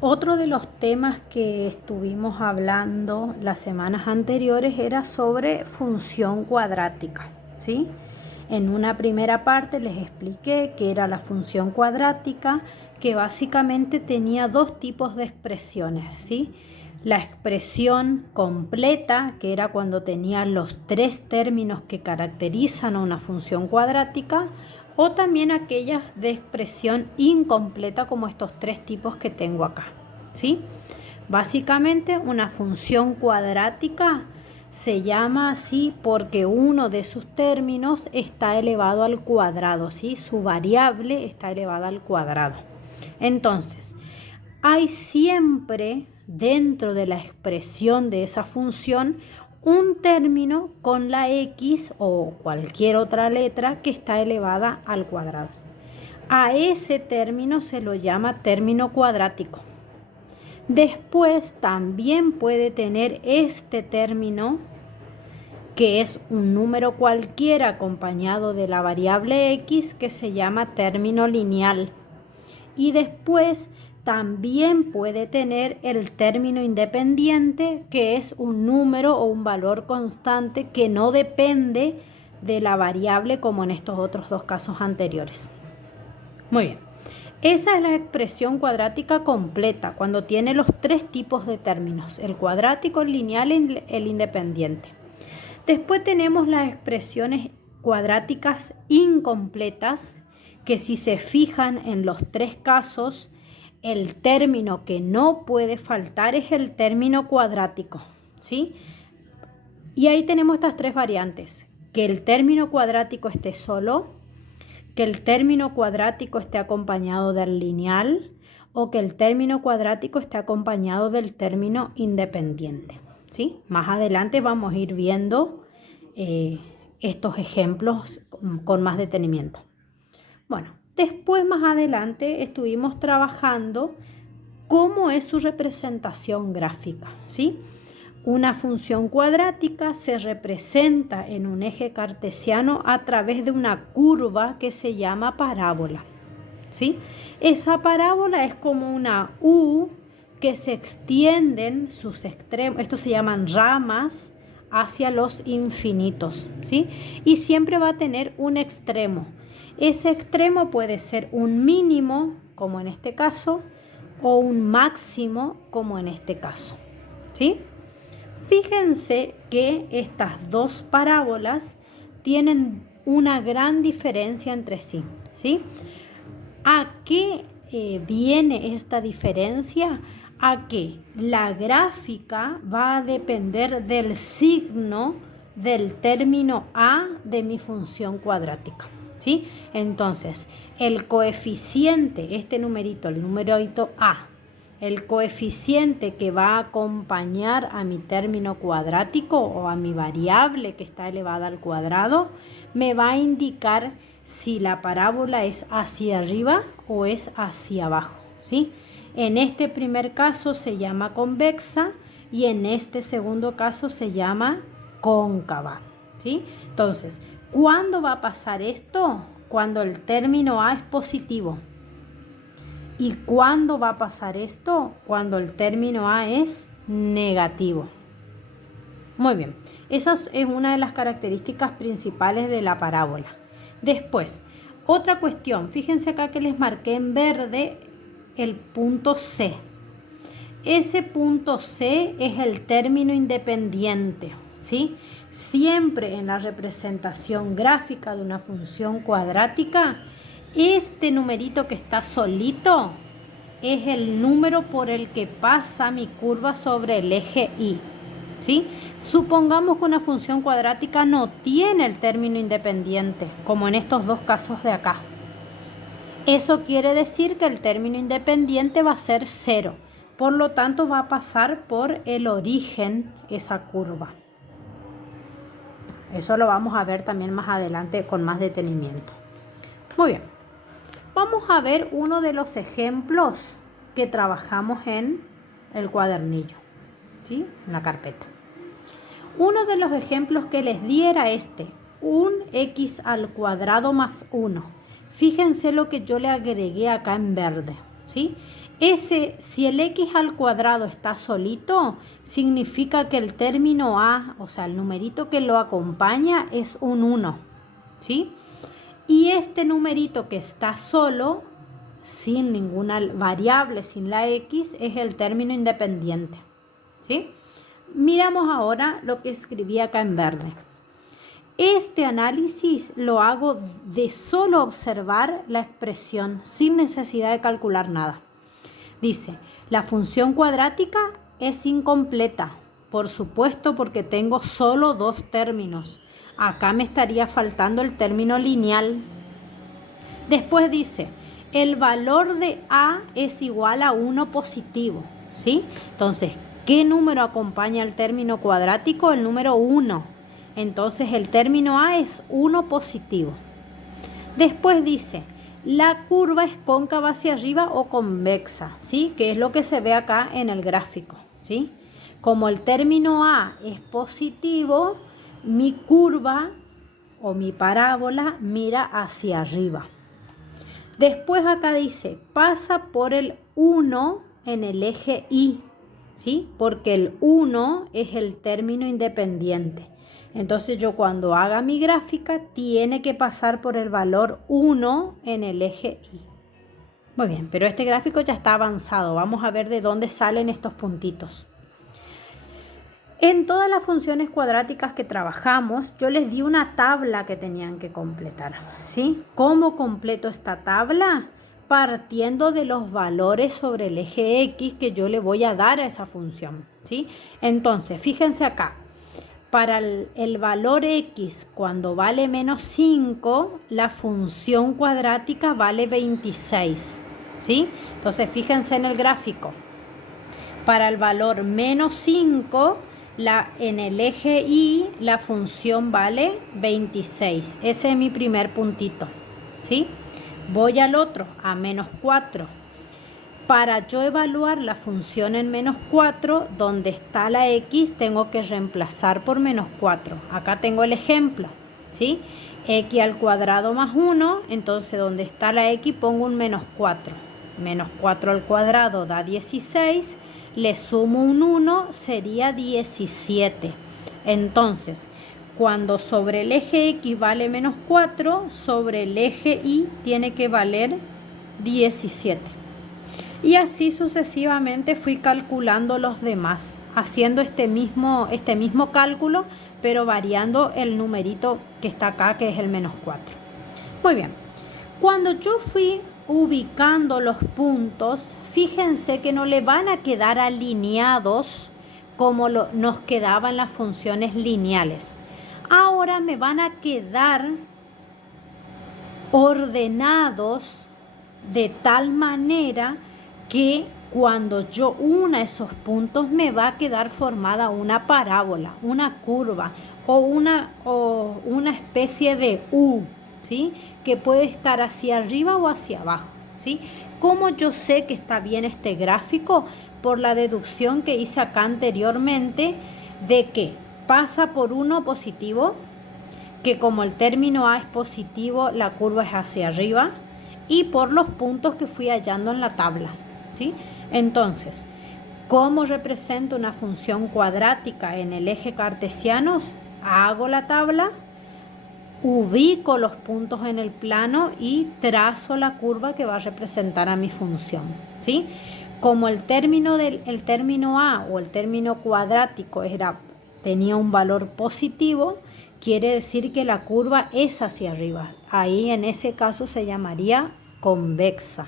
Otro de los temas que estuvimos hablando las semanas anteriores era sobre función cuadrática, ¿sí? En una primera parte les expliqué que era la función cuadrática, que básicamente tenía dos tipos de expresiones, ¿sí? La expresión completa, que era cuando tenía los tres términos que caracterizan a una función cuadrática, o también aquellas de expresión incompleta como estos tres tipos que tengo acá, ¿sí? Básicamente una función cuadrática se llama así porque uno de sus términos está elevado al cuadrado, ¿sí? Su variable está elevada al cuadrado. Entonces, hay siempre dentro de la expresión de esa función un término con la x o cualquier otra letra que está elevada al cuadrado. A ese término se lo llama término cuadrático. Después también puede tener este término, que es un número cualquiera acompañado de la variable x, que se llama término lineal. Y después también puede tener el término independiente, que es un número o un valor constante que no depende de la variable como en estos otros dos casos anteriores. Muy bien. Esa es la expresión cuadrática completa, cuando tiene los tres tipos de términos, el cuadrático, el lineal y el independiente. Después tenemos las expresiones cuadráticas incompletas, que si se fijan en los tres casos, el término que no puede faltar es el término cuadrático, ¿sí? Y ahí tenemos estas tres variantes: que el término cuadrático esté solo, que el término cuadrático esté acompañado del lineal o que el término cuadrático esté acompañado del término independiente, ¿sí? Más adelante vamos a ir viendo estos ejemplos con más detenimiento. Bueno, después más adelante estuvimos trabajando cómo es su representación gráfica, ¿sí? Una función cuadrática se representa en un eje cartesiano a través de una curva que se llama parábola, ¿sí? Esa parábola es como una U que se extienden sus extremos, estos se llaman ramas, hacia los infinitos, ¿sí? Y siempre va a tener un extremo. Ese extremo puede ser un mínimo, como en este caso, o un máximo, como en este caso, ¿sí? Fíjense que estas dos parábolas tienen una gran diferencia entre sí, ¿sí? ¿A qué viene esta diferencia? A que la gráfica va a depender del signo del término a de mi función cuadrática, ¿sí? Entonces, el coeficiente, este numerito, el numerito a, el coeficiente que va a acompañar a mi término cuadrático o a mi variable que está elevada al cuadrado, me va a indicar si la parábola es hacia arriba o es hacia abajo, ¿sí? En este primer caso se llama convexa y en este segundo caso se llama cóncava, ¿sí? Entonces, ¿cuándo va a pasar esto? Cuando el término a es positivo. ¿Y cuándo va a pasar esto? Cuando el término a es negativo. Muy bien, esa es una de las características principales de la parábola. Después, otra cuestión, fíjense acá que les marqué en verde el punto C. Ese punto C es el término independiente, ¿sí? Siempre en la representación gráfica de una función cuadrática, este numerito que está solito es el número por el que pasa mi curva sobre el eje Y, ¿sí? Supongamos que una función cuadrática no tiene el término independiente, como en estos dos casos de acá. Eso quiere decir que el término independiente va a ser 0. Por lo tanto, va a pasar por el origen esa curva. Eso lo vamos a ver también más adelante con más detenimiento. Muy bien. Vamos a ver uno de los ejemplos que trabajamos en el cuadernillo, ¿sí? En la carpeta. Uno de los ejemplos que les di era este, un x² más 1. Fíjense lo que yo le agregué acá en verde, ¿sí? Si el x al cuadrado está solito, significa que el término a, o sea, el numerito que lo acompaña es un 1, ¿sí? Y este numerito que está solo, sin ninguna variable, sin la x, es el término independiente, ¿sí? Miramos ahora lo que escribí acá en verde. Este análisis lo hago de solo observar la expresión, sin necesidad de calcular nada. Dice, la función cuadrática es incompleta, por supuesto, porque tengo solo dos términos. Acá me estaría faltando el término lineal. Después dice, el valor de a es igual a 1 positivo, ¿sí? Entonces, ¿qué número acompaña el término cuadrático? El número 1. Entonces, el término a es 1 positivo. Después dice, la curva es cóncava hacia arriba o convexa, ¿sí? Que es lo que se ve acá en el gráfico, ¿sí? Como el término a es positivo, mi curva o mi parábola mira hacia arriba. Después acá dice, pasa por el 1 en el eje Y, ¿sí? Porque el 1 es el término independiente. Entonces yo cuando haga mi gráfica tiene que pasar por el valor 1 en el eje Y. Muy bien, pero este gráfico ya está avanzado. Vamos a ver de dónde salen estos puntitos. En todas las funciones cuadráticas que trabajamos, yo les di una tabla que tenían que completar, ¿sí? ¿Cómo completo esta tabla? Partiendo de los valores sobre el eje X que yo le voy a dar a esa función, ¿sí? Entonces, fíjense acá. Para el valor X, cuando vale menos 5, la función cuadrática vale 26, ¿sí? Entonces, fíjense en el gráfico. Para el valor menos 5, en el eje Y, la función vale 26. Ese es mi primer puntito, ¿sí? Voy al otro, a menos 4. Para yo evaluar la función en menos 4, donde está la x, tengo que reemplazar por menos 4. Acá tengo el ejemplo, ¿sí? X al cuadrado más 1, entonces donde está la x pongo un menos 4. Menos 4 al cuadrado da 16, le sumo un 1, sería 17. Entonces, cuando sobre el eje X vale menos 4, sobre el eje Y tiene que valer 17. Y así sucesivamente fui calculando los demás, haciendo este mismo cálculo, pero variando el numerito que está acá, que es el menos 4. Muy bien, cuando yo fui ubicando los puntos, fíjense que no le van a quedar alineados como nos quedaban las funciones lineales. Ahora me van a quedar ordenados de tal manera que cuando yo una esos puntos me va a quedar formada una parábola, una curva o una especie de U, ¿sí? Que puede estar hacia arriba o hacia abajo, ¿sí? ¿Cómo yo sé que está bien este gráfico? Por la deducción que hice acá anteriormente de que pasa por 1 positivo, que como el término A es positivo, la curva es hacia arriba, y por los puntos que fui hallando en la tabla, ¿sí? Entonces, ¿cómo represento una función cuadrática en el eje cartesiano? Hago la tabla, ubico los puntos en el plano y trazo la curva que va a representar a mi función, ¿sí? Como el término A o el término cuadrático tenía un valor positivo, quiere decir que la curva es hacia arriba. Ahí en ese caso se llamaría convexa.